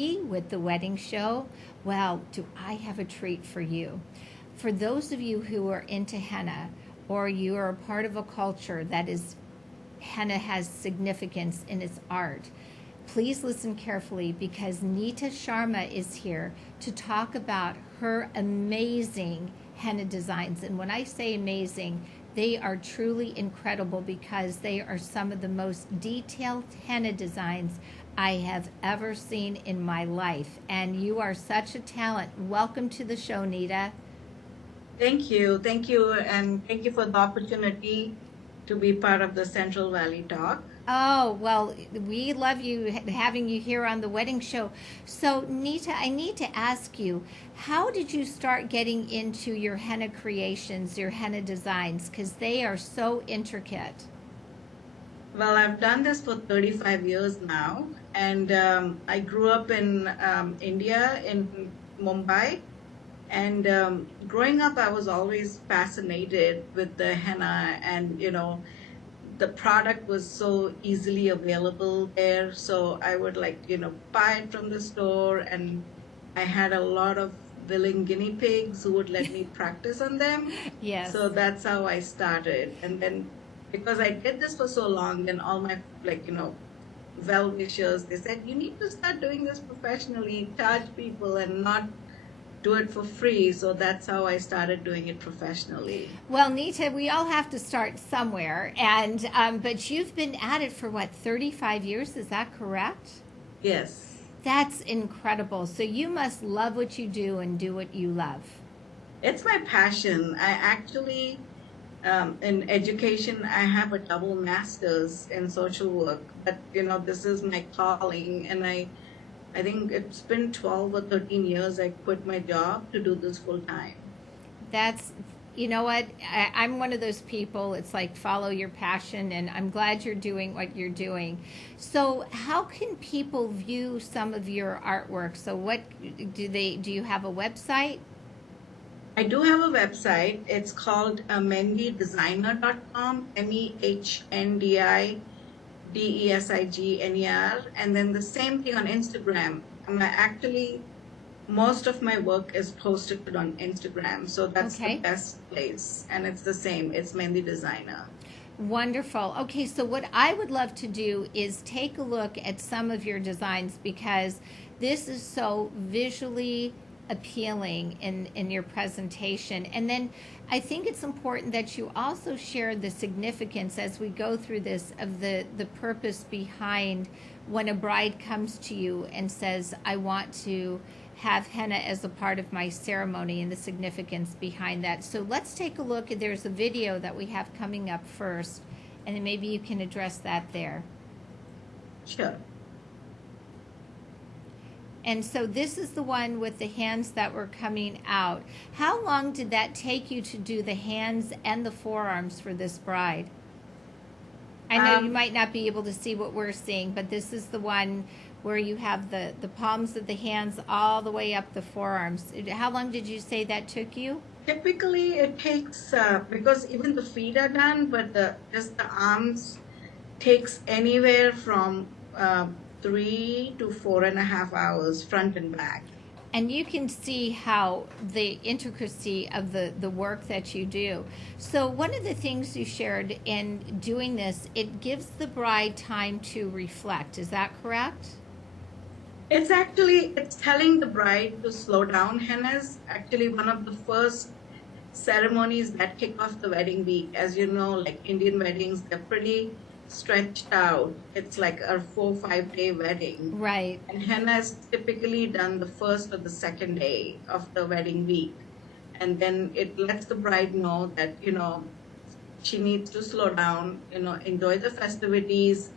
With the wedding show. Well, do I have a treat for you? For those of you who are into henna or you are a part of a culture that is henna has significance in its art, please listen carefully because Neeta Sharma is here to talk about her amazing henna designs. And when I say amazing, they are truly incredible because they are some of the most detailed henna designs I have ever seen in my life. And you are such a talent. Welcome to the show, Neeta. Thank you. Thank you. And thank you for the opportunity to be part of the Central Valley Talk. Oh, well, we love you having you here on the wedding show. So, Neeta, I need to ask you, how did you start getting into your henna creations, your henna designs? Because they are so intricate. Well, I've done this for 35 years now. And I grew up in India, in Mumbai. And growing up, I was always fascinated with the henna and, the product was so easily available there. So I would buy it from the store, and I had a lot of willing guinea pigs who would let me practice on them. Yes. So that's how I started. And then because I did this for so long, then all my well-wishers, they said, you need to start doing this professionally, charge people and not do it for free. So that's how I started doing it professionally. Well, Neeta, we all have to start somewhere, and but you've been at it for what, 35 years? Is that correct? Yes. That's incredible. So you must love what you do and do what you love. It's my passion. I actually, in education, I have a double master's in social work, but this is my calling, and I think it's been 12 or 13 years I quit my job to do this full time. That's, you know what, I'm one of those people, it's like follow your passion, and I'm glad you're doing what you're doing. So how can people view some of your artwork? So what do you have a website? I do have a website. It's called mehndidesigner.com, mehndidesigner, and then the same thing on Instagram. Actually, most of my work is posted on Instagram, so that's Okay. the best place, and it's the same. It's Mehndi Designer. Wonderful. Okay, so what I would love to do is take a look at some of your designs because this is so visually appealing in your presentation. And then I think it's important that you also share the significance as we go through this of the purpose behind when a bride comes to you and says, I want to have henna as a part of my ceremony, and the significance behind that. So let's take a look. There's a video that we have coming up first, and then maybe you can address that there. Sure. And so this is the one with the hands that were coming out. How long did that take you to do the hands and the forearms for this bride? I know you might not be able to see what we're seeing, but this is the one where you have the palms of the hands all the way up the forearms. How long did you say that took you? Typically, it takes, because even the feet are done, but just the arms takes anywhere from 3 to 4.5 hours, front and back. And you can see how the intricacy of the work that you do. So one of the things you shared in doing this, it gives the bride time to reflect. Is that correct? It's telling the bride to slow down. Henna is actually one of the first ceremonies that kick off the wedding week. As you know, like Indian weddings, they're pretty stretched out. It's like a 4-5 day wedding. Right. And henna is typically done the first or the second day of the wedding week. And then it lets the bride know that, she needs to slow down, enjoy the festivities,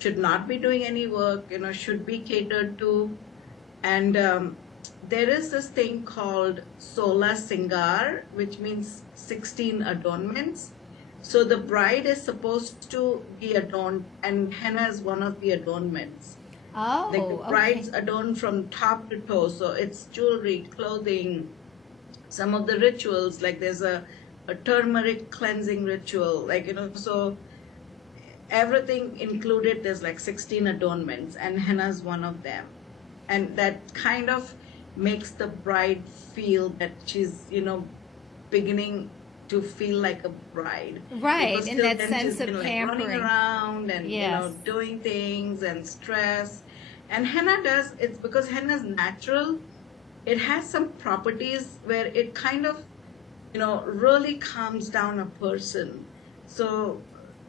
should not be doing any work, should be catered to. And there is this thing called Sola Singar, which means 16 adornments. So the bride is supposed to be adorned, and henna is one of the adornments. Oh, Like the bride's okay. adorned from top to toe. So it's jewelry, clothing, some of the rituals, like there's a turmeric cleansing ritual, so everything included, there's like 16 adornments, and henna is one of them. and that kind of makes the bride feel that she's, beginning to feel like a bride, Right, because and till that then she's sense of been like running pampering. around and Yes. doing things and stress. And henna does, it's because henna is natural. It has some properties where it kind of, really calms down a person. So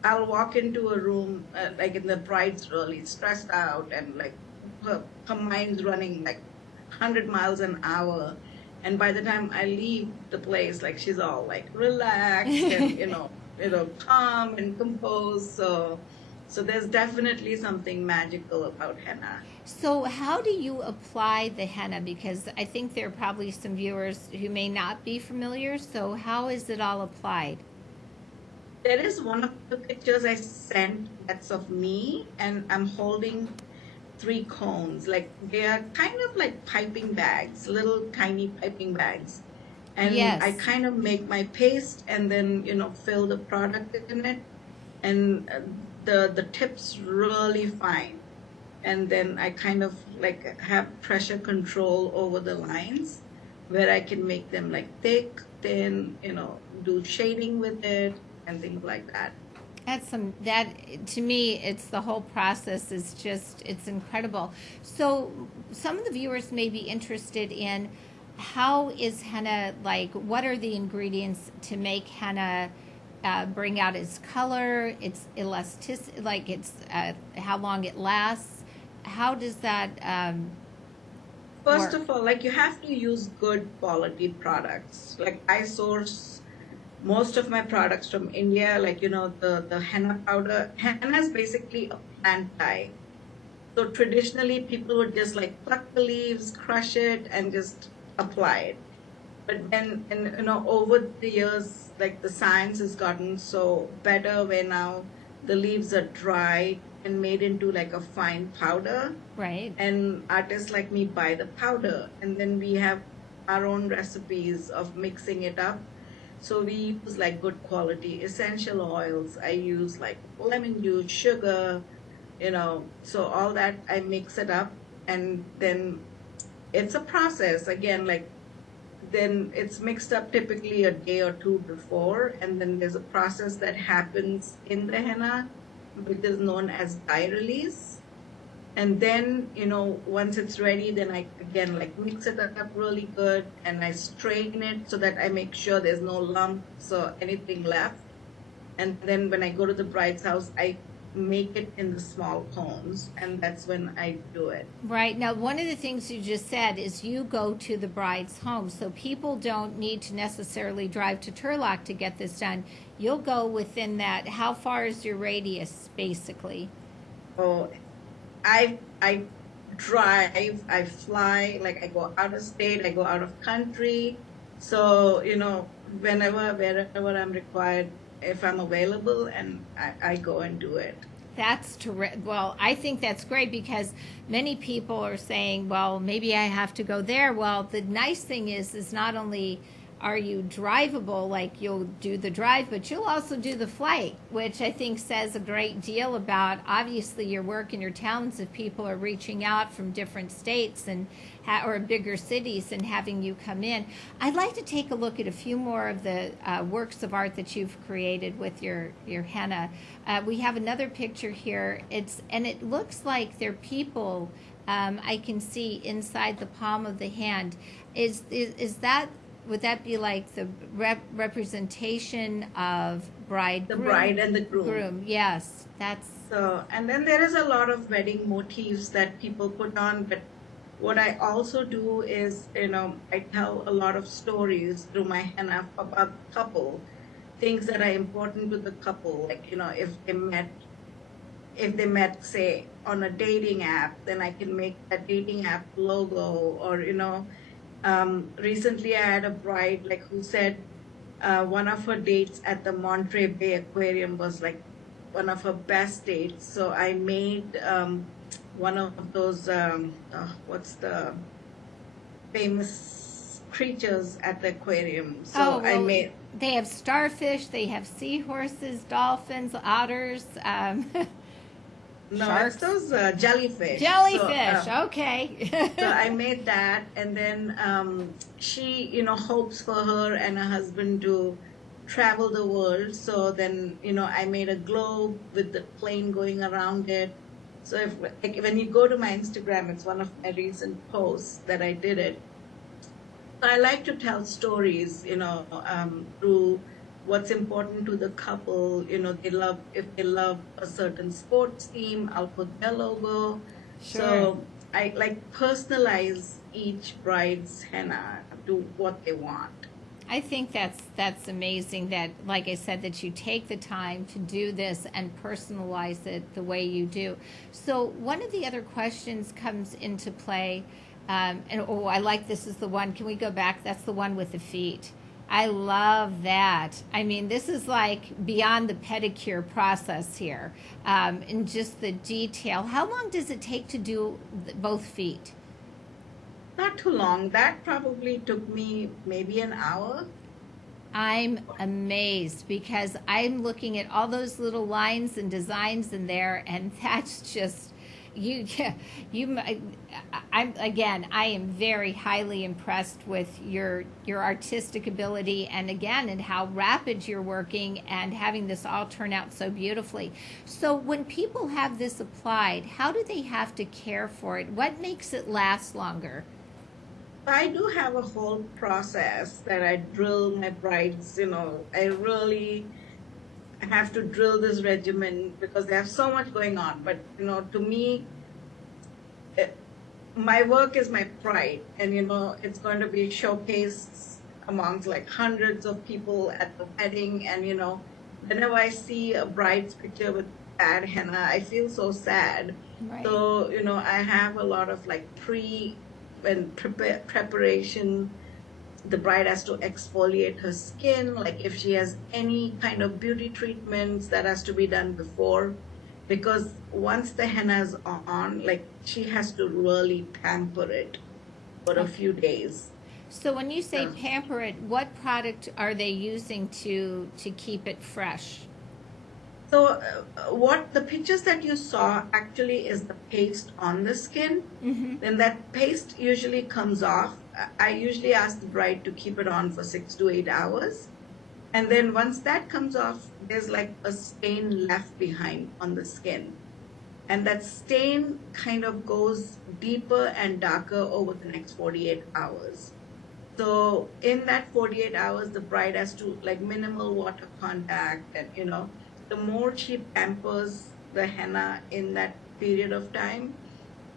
I'll walk into a room, like in the bride's really stressed out and like her mind's running like 100 miles an hour. And by the time I leave the place, like she's all like relaxed and, calm and composed. So there's definitely something magical about henna. So, how do you apply the henna? Because I think there are probably some viewers who may not be familiar. So, how is it all applied? There is one of the pictures I sent that's of me, and I'm holding three cones. Like they are kind of like piping bags, little tiny piping bags. And I Yes, kind of make my paste and then, fill the product in it. And the tips really fine. And then I kind of like have pressure control over the lines where I can make them like thick, thin, do shading with it and things like that. that's some that to me. It's the whole process is just it's incredible. So, some of the viewers may be interested in how is henna like? What are the ingredients to make henna? Bring out its color, its elasticity, like it's how long it lasts. How does that First work? of all, like you have to use good quality products. Like I source most of my products from India, like the henna powder. Henna is basically a plant dye. So traditionally people would just like pluck the leaves, crush it, and just apply it. But then, and over the years, like the science has gotten so better where now the leaves are dried and made into like a fine powder. Right. And artists like me buy the powder, and then we have our own recipes of mixing it up. So we use like good quality essential oils. I use like lemon juice, sugar, so all that I mix it up, and then it's a process again, like then it's mixed up typically a day or two before, and then there's a process that happens in the henna, which is known as dye release. And then, once it's ready, then I again like mix it up really good and I strain it so that I make sure there's no lumps or anything left. And then when I go to the bride's house, I make it in the small cones, and that's when I do it. Right. Now, one of the things you just said is you go to the bride's home. So people don't need to necessarily drive to Turlock to get this done. You'll go within that. How far is your radius, basically? Oh, I drive, I fly, like I go out of state, I go out of country. So, whenever, wherever I'm required, if I'm available, and I go and do it. That's terrific. Well, I think that's great because many people are saying, well, maybe I have to go there. Well, the nice thing is not only are you drivable, like you'll do the drive, but you'll also do the flight, which I think says a great deal about obviously your work and your talents if people are reaching out from different states and or bigger cities and having you come in. I'd like to take a look at a few more of the works of art that you've created with your henna. We have another picture here. It looks like they're people I can see inside the palm of the hand. Is that would that be like the representation of The bride and the groom. groom? Yes, that's So, and then there is a lot of wedding motifs that people put on, but what I also do is, I tell a lot of stories through my henna about the couple, things that are important to the couple, like, if they met, say, on a dating app, then I can make a dating app logo, or, recently I had a bride like who said one of her dates at the Monterey Bay Aquarium was like one of her best dates. So I made one of those, what's the famous creatures at the aquarium. So I made. They have – starfish, they have seahorses, dolphins, otters. No, it's Sharks? those jellyfish. Jellyfish. Okay. So I made that, and then she, hopes for her and her husband to travel the world. So then, I made a globe with the plane going around it. So if like, when you go to my Instagram, it's one of my recent posts that I did it. So I like to tell stories, through what's important to the couple. If they love a certain sports team, I'll put their logo. Sure. So I like personalize each bride's henna to what they want. I think that's amazing that, like I said, that you take the time to do this and personalize it the way you do. So one of the other questions comes into play, and I like this is the one. Can we go back? That's the one with the feet. I love that. I mean, this is like beyond the pedicure process here, and just the detail. How long does it take to do both feet? Not too long. That probably took me maybe an hour. I'm amazed because I'm looking at all those little lines and designs in there, and that's just you. I am very highly impressed with your artistic ability, and again, and how rapid you're working and having this all turn out so beautifully. So, when people have this applied, how do they have to care for it? What makes it last longer? I do have a whole process that I drill my brides. I really have to drill this regimen because they have so much going on. But, to me, my work is my pride. And, it's going to be showcased amongst like hundreds of people at the wedding. And, whenever I see a bride's picture with bad henna, I feel so sad. Right. So, I have a lot of like preparation. The bride has to exfoliate her skin, like if she has any kind of beauty treatments, that has to be done before, because once the henna is on, like she has to really pamper it for a few days. So when you say pamper it, what product are they using to keep it fresh? So what the pictures that you saw actually is the paste on the skin. Mm-hmm. Then that paste usually comes off. I usually ask the bride to keep it on for 6 to 8 hours. And then once that comes off, there's like a stain left behind on the skin. And that stain kind of goes deeper and darker over the next 48 hours. So in that 48 hours, the bride has to like minimal water contact, and the more she pampers the henna in that period of time,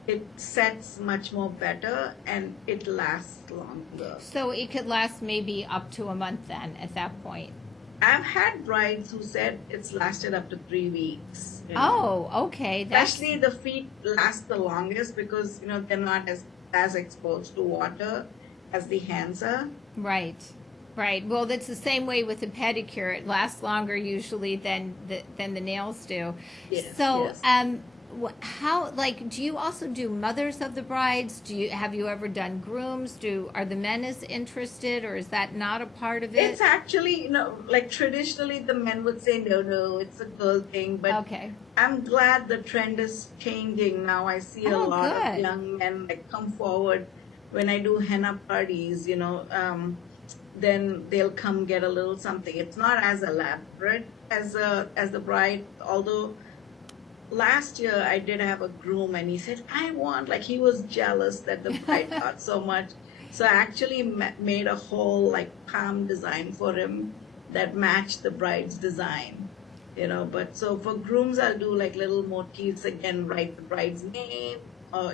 it sets much more better and it lasts longer. So it could last maybe up to a month then at that point. I've had brides who said it's lasted up to 3 weeks. Oh, okay. Especially the feet last the longest because they're not as exposed to water as the hands are. Right. Right. Well, that's the same way with the pedicure. It lasts longer usually than the nails do. Yes, so, yes. How do you also do mothers of the brides? Have you ever done grooms? Are the men as interested, or is that not a part of it? It's actually like traditionally the men would say no, it's a girl thing. But okay. I'm glad the trend is changing now. I see a lot of young men like come forward when I do henna parties. Then they'll come get a little something. It's not as elaborate as the bride, although last year I did have a groom and he said, he was jealous that the bride got so much. So I actually made a whole like palm design for him that matched the bride's design, but so for grooms, I'll do like little motifs again, write the bride's name, or,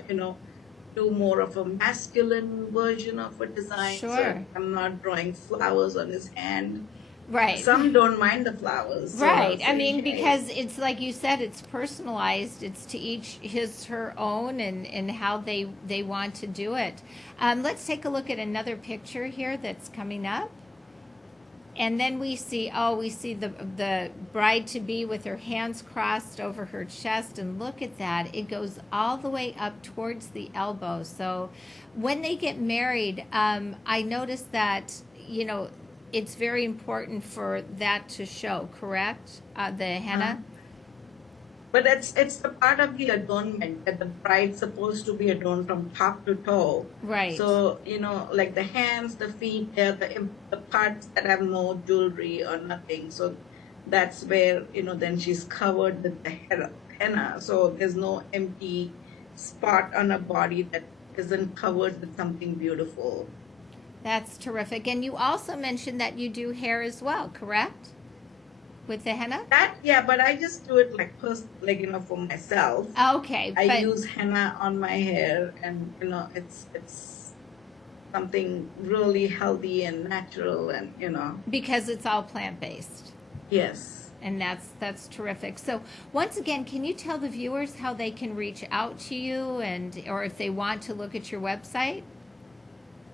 do more of a masculine version of a design. Sure. So I'm not drawing flowers on his hand. Right. Some don't mind the flowers. So right. say, I mean, because it's like you said, it's personalized. It's to each her own and how they want to do it. Let's take a look at another picture here that's coming up. And then we see the bride-to-be with her hands crossed over her chest. And look at that. It goes all the way up towards the elbow. So when they get married, I noticed that, it's very important for that to show, correct? The henna? But it's the part of the adornment that the bride's supposed to be adorned from top to toe. Right. So, like the hands, the feet, they're the parts that have no jewelry or nothing. So that's where, then she's covered with the henna. So there's no empty spot on her body that isn't covered with something beautiful. That's terrific. And you also mentioned that you do hair as well, correct? With the henna? Yeah, but I just do it like for myself. Okay. I use henna on my hair, and it's something really healthy and natural, and because it's all plant-based. Yes. And that's terrific. So once again, can you tell the viewers how they can reach out to you, or if they want to look at your website?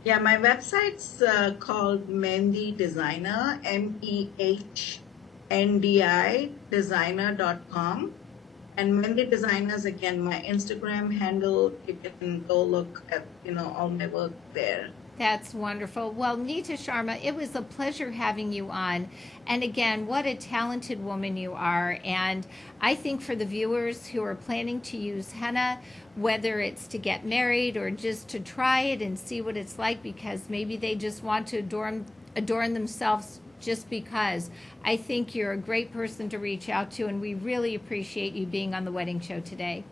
Yeah, my website's called Mehndi Designer, MEHNDI designer.com. And Mehndi Designer is again my Instagram handle. You can go look at all my work there. That's wonderful. Well, Neeta Sharma, it was a pleasure having you on. And again, what a talented woman you are. And I think for the viewers who are planning to use henna, whether it's to get married or just to try it and see what it's like, because maybe they just want to adorn themselves just because, I think you're a great person to reach out to, and we really appreciate you being on the wedding show today.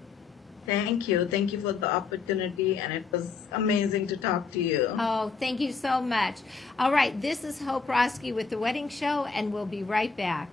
Thank you. Thank you for the opportunity, and it was amazing to talk to you. Oh, thank you so much. All right, this is Hope Roski with The Wedding Show, and we'll be right back.